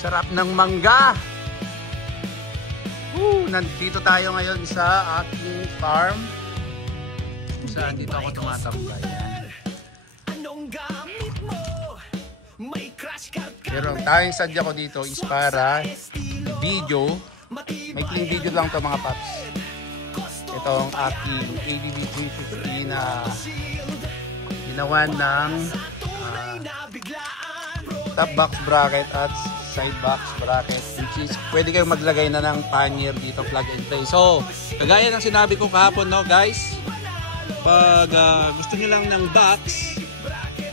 Sarap ng mangga. Nandito tayo ngayon sa aking farm. Kung saan dito ako tumatambay. Pero ang tanging sadya ko dito is para video. May clean video lang to mga paps. Ito ang aking ADB 350 na ginawa ng top box bracket at side box bracket, which is pwede kayong maglagay na ng pannier dito, plug and play. So kagaya ng sinabi ko kahapon, no guys, pag gusto nyo lang ng box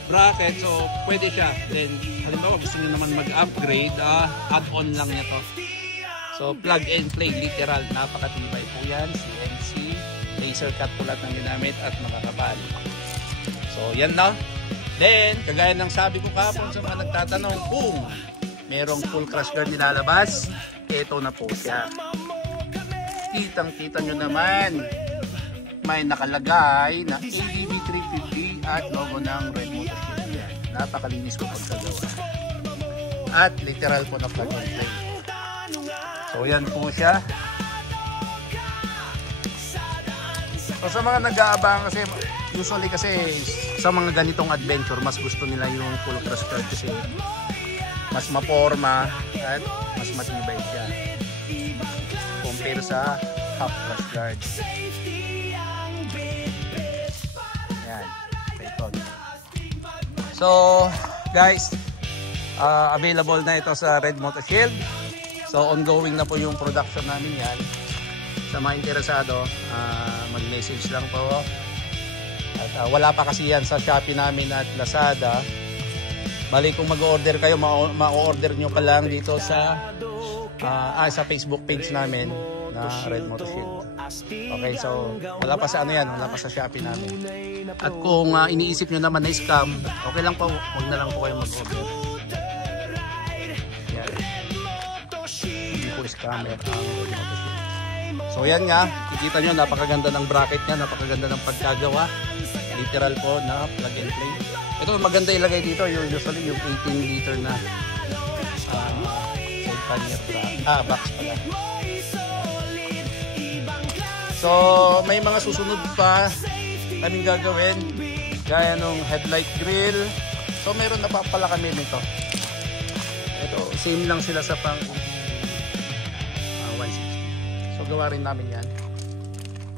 bracket, so pwede siya. Then halimbawa gusto nyo naman mag-upgrade, add-on lang nyo to. So plug and play, literal, napakatibay po yan. CNC laser cut pulat ng ginamit at makakapal. So yan na. Then kagaya ng sabi ko kahapon sa mga nagtatanong kung merong full crash guard nilalabas, ito na po siya. Kitang-kita nyo naman, may nakalagay na ADB 350 at logo ng Red Motor Shield yan. Napakalinis po pagkagawa. At literal po na plug and play. So yan po siya. So sa mga nag-aabang, kasi usually kasi sa mga ganitong adventure, mas gusto nila yung full crash guard kasi mas maporma at mas matibay siya compare sa half crash guard. Yan. So guys, available na ito sa Red Motor Shield. So ongoing na po yung production namin yan. Sa mga interesado, mag-message lang po. At wala pa kasi yan sa Shopee namin at Lazada. Bali kung mag-order kayo, ma-order nyo pa lang dito sa Facebook page namin na Red Motor Shield. Okay, so wala pa sa ano yan, wala pa sa Shopee namin. At kung iniisip nyo naman na scam, okay lang po, huwag na lang po kayo mag-order. Yan. Hindi po scammer ang Red Motor Shield. So yan nga, kikita nyo, napakaganda ng bracket niya, napakaganda ng pagkagawa. Literal po na plug and play. Ito maganda ilagay dito, usually yung 18 liter na box pala. So may mga susunod pa kaming gagawin, gaya nung headlight grill. So meron na pa pala kami nito. Ito, same lang sila sa pang 160. So gawa rin namin yan.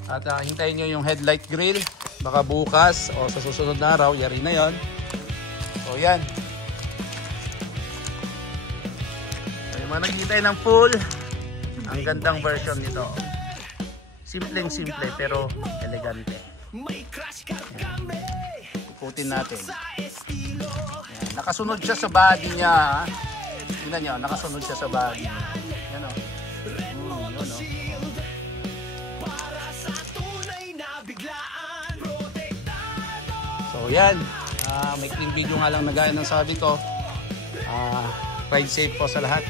At hintayin nyo yung headlight grill. Baka bukas o sa susunod na araw, yari na yon. So yan. So, yung mga naghihintay ng full, ang gandang version nito. Simpleng simple pero elegante. Puputin natin. Yan. Nakasunod siya sa body niya. Tingnan nyo, nakasunod siya sa body niya. Yan o. Yun o. So yan, may clean video nga lang na gaya ng sabi ko. Ride safe po sa lahat.